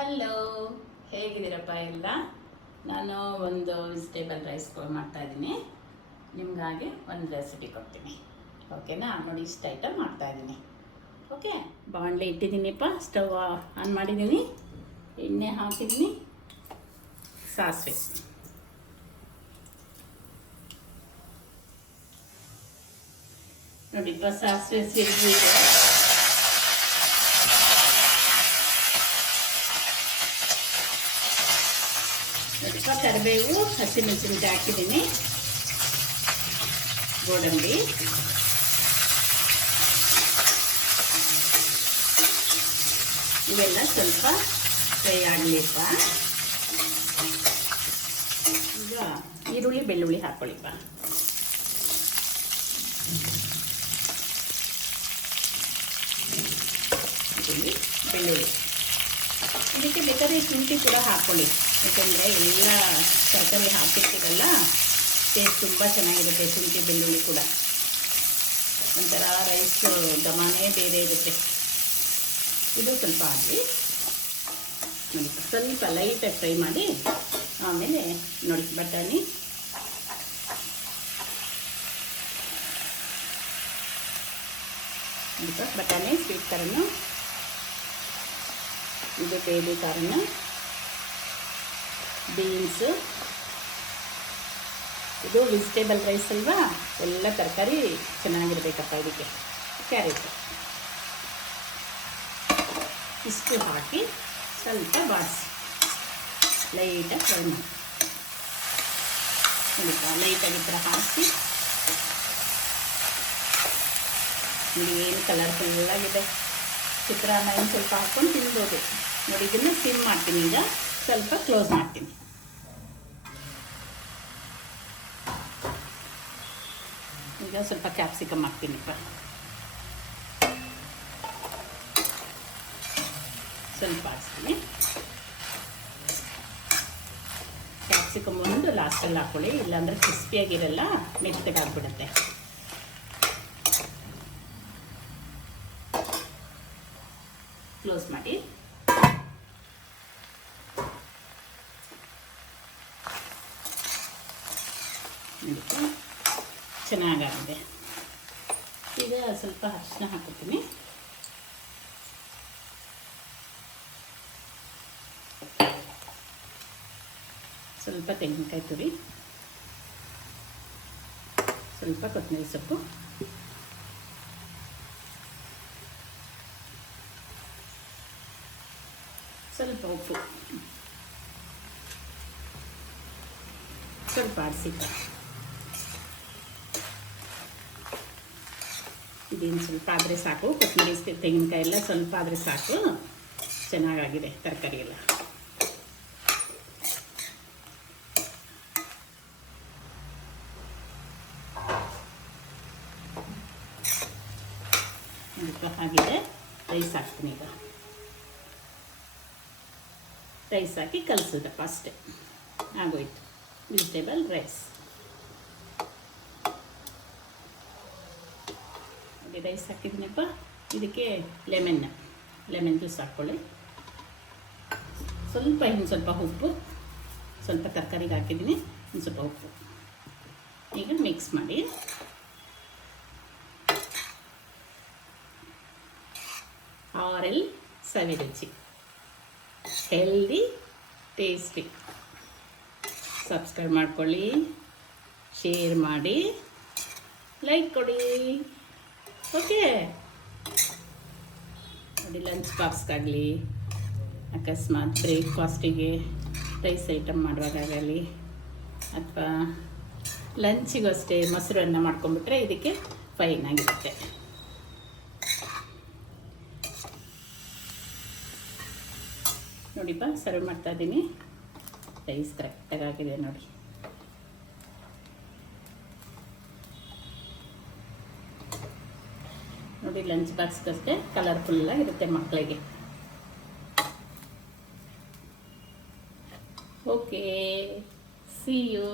Hello ಹೇಗಿದ್ದೀರಪ್ಪ ಎಲ್ಲ? ನಾನು ಒಂದು ವೆಜಿಟೇಬಲ್ ರೈಸ್ ಮಾಡ್ತಾ ಇದ್ದೀನಿ. ನಿಮಗಾಗಿ ಒಂದು ರೆಸಿಪಿ ಕೊಡ್ತೀನಿ. ಓಕೆನಾ ನೋಡಿ ಇಷ್ಟು ಐಟಮ್ ಮಾಡ್ತಾ ಇದ್ದೀನಿ. ಓಕೆ ಬಾಣಲೆ ಇಟ್ಟಿದ್ದೀನಿಪ್ಪ ಸ್ಟವ್ ಆನ್ ಮಾಡಿದ್ದೀನಿ. ಎಣ್ಣೆ ಹಾಕಿದ್ದೀನಿ. ಸಾಸಿವೆ. ನೋಡಿಪ್ಪ ಸಾಸಿವೆ ಸಿರಿದು ಕರಿಬೇವು ಹಸಿಮೆಣಸಿನಕಾಯಿ ಹಾಕಿದ್ದೀನಿ. ಗೋಡಂಬಿ. ಇವೆಲ್ಲ ಸ್ವಲ್ಪ ಫ್ರೈ ಆಗಲಿಪ್ಪ. ಈಗ ಈರುಳ್ಳಿ, ಬೆಳ್ಳುಳ್ಳಿ ಹಾಕೊಳ್ಳಿಪ್ಪ. ಬೆಳ್ಳುಳ್ಳಿ. ಇದಕ್ಕೆ ಬೇಕಾದ್ರೆ ಶುಂಠಿ ಕೂಡ ಹಾಕ್ಕೊಳ್ಳಿ ಯಾಕೆಂದರೆ ಎಲ್ಲ ತರಕಾರಿ ಹಾಕಿರ್ತೀರಲ್ಲ ಟೇಸ್ಟ್ ತುಂಬ ಚೆನ್ನಾಗಿರುತ್ತೆ ಶುಂಠಿ, ಬೆಳ್ಳುಳ್ಳಿ ಕೂಡ. ಒಂಥರ ರೈಸ್ ದಮಾನೇ ಬೇರೆ ಇರುತ್ತೆ. ಇದು ಸ್ವಲ್ಪ ಹಾಕಿ, ನೋಡಿ, ಸ್ವಲ್ಪ ಲೈಟಾಗಿ ಫ್ರೈ ಮಾಡಿ, ಆಮೇಲೆ ನೋಡಿ, ಬಟಾಣಿ. ಬಟಾಣಿ ಸ್ವೀಟ್ ಕಾರನ್ನು, ಇದು ಬೇಬಿ ಕಾರನ್ನು ಬೀನ್ಸು. ಇದು ವೆಜಿಟೇಬಲ್ ರೈಸ್ ಅಲ್ವಾ? ಎಲ್ಲ ತರಕಾರಿ ಚೆನ್ನಾಗಿರ್ಬೇಕಪ್ಪ ಇದಕ್ಕೆ. ಕ್ಯಾರೆಟ್. ಇಷ್ಟು ಹಾಕಿ ಸ್ವಲ್ಪ ಬಾಡಿಸಿ ಲೈಟಾಗಿ ಫ್ರೈ ಮಾಡಿ. ಲೈಟಾಗಿ ಥರ ಹಾಕಿ. ನೋಡಿ ಏನು ಕಲರ್ಫುಲ್ಲಾಗಿದೆ ಚಿತ್ರಾನ್ನ ಏನು ಸ್ವಲ್ಪ ಹಾಕ್ಕೊಂಡು ತಿನ್ಬೋದು. ನೋಡಿ, ಇದನ್ನು ಸಿಮ್ ಮಾಡ್ತೀನಿ ಈಗ. ಸ್ವಲ್ಪ ಕ್ಲೋಸ್ ಮಾಡ್ತೀನಿ. ಈಗ ಸ್ವಲ್ಪ ಕ್ಯಾಪ್ಸಿಕಮ್ ಹಾಕ್ತೀನಿಪ್ಪ ಸ್ವಲ್ಪ ಹಾಕ್ತೀನಿ. ಕ್ಯಾಪ್ಸಿಕಮ್ ಒಂದು ಲಾಸ್ಟಲ್ಲಿ ಹಾಕ್ಕೊಳ್ಳಿ ಇಲ್ಲಾಂದರೆ ಕ್ರಿಸ್ಪಿಯಾಗಿರಲ್ಲ ಮೆತ್ತಗೆ ಆಗ್ಬಿಡುತ್ತೆ. ಕ್ಲೋಸ್ ಮಾಡಿ. ಚೆನ್ನಾಗಾಗಿದೆ. ಈಗ ಸ್ವಲ್ಪ ಅರಿಶಿನ ಹಾಕೋತೀನಿ ಸ್ವಲ್ಪ ತೆಂಗಿನಕಾಯಿ ತುರಿ. ಸ್ವಲ್ಪ ಕೊತ್ತಂಬರಿ ಸೊಪ್ಪು. ಸ್ವಲ್ಪ ಉಪ್ಪು. ಸ್ವಲ್ಪ ಅರಸಿಕ ಇದೇನು ಸ್ವಲ್ಪ ಆದರೆ ಸಾಕು. ಕೊತ್ತಂಬರಿ ತೆಂಗಿನಕಾಯಿ ಎಲ್ಲ ಸ್ವಲ್ಪ ಆದರೆ ಸಾಕು. ಚೆನ್ನಾಗಾಗಿದೆ ತರಕಾರಿ ಎಲ್ಲ. ಹಾಗಿದೆ ರೈಸ್ ಹಾಕ್ತೀನಿ ಈಗ. ರೈಸ್ ಹಾಕಿ ಕಲಿಸಿದಪ್ಪ ಅಷ್ಟೇ. ಆಗೋಯ್ತು. ವೆಜಿಟೇಬಲ್ ರೈಸ್ ಹಾಗೆ ರೈಸ್ ಹಾಕಿದ್ದೀನಪ್ಪ ಇದಕ್ಕೆ ಲೆಮನ್. ಲೆಮನ್ ಜ್ಯೂಸ್ ಹಾಕ್ಕೊಳ್ಳಿ. ಸ್ವಲ್ಪ ಇನ್ನು ಸ್ವಲ್ಪ ಉಪ್ಪು. ಸ್ವಲ್ಪ ತರಕಾರಿಗೆ ಹಾಕಿದ್ದೀನಿ. ಇನ್ನು ಸ್ವಲ್ಪ ಉಪ್ಪು. ಈಗ ಮಿಕ್ಸ್ ಮಾಡಿ. ಆರೆಲ್ ಸವಿ ರುಚಿ ಹೆಲ್ದಿ ಟೇಸ್ಟಿ ಸಬ್ಸ್ಕ್ರೈಬ್ ಮಾಡ್ಕೊಳ್ಳಿ. ಶೇರ್ ಮಾಡಿ. ಲೈಕ್ ಕೊಡಿ. ಓಕೆ. ನೋಡಿ ಲಂಚ್ ಬಾಕ್ಸ್ಗಾಗಲಿ ಅಕಸ್ಮಾತ್ ಬ್ರೇಕ್ಫಾಸ್ಟಿಗೆ ರೈಸ್ ಐಟಮ್ ಮಾಡುವಾಗಲಿ ಅಥವಾ ಲಂಚಿಗೂ ಅಷ್ಟೇ ಮೊಸರು ಮಾಡ್ಕೊಂಡ್ಬಿಟ್ರೆ ಇದಕ್ಕೆ ಫೈನ್ ಆಗಿರುತ್ತೆ. ನೋಡಿಪ್ಪ ಸರ್ವ್ ಮಾಡ್ತಾ ಇದ್ದೀನಿ. ರೈಸ್ ಕರೆಕ್ಟಾಗಿ ಆಗಿದೆ ನೋಡಿ. ನೋಡಿ ಲಂಚ್ ಬಾಕ್ಸ್ಗಷ್ಟೇ ಕಲರ್ಫುಲ್ಲಾಗಿರುತ್ತೆ ಮಕ್ಕಳಿಗೆ ಓಕೆ ಸಿ ಯು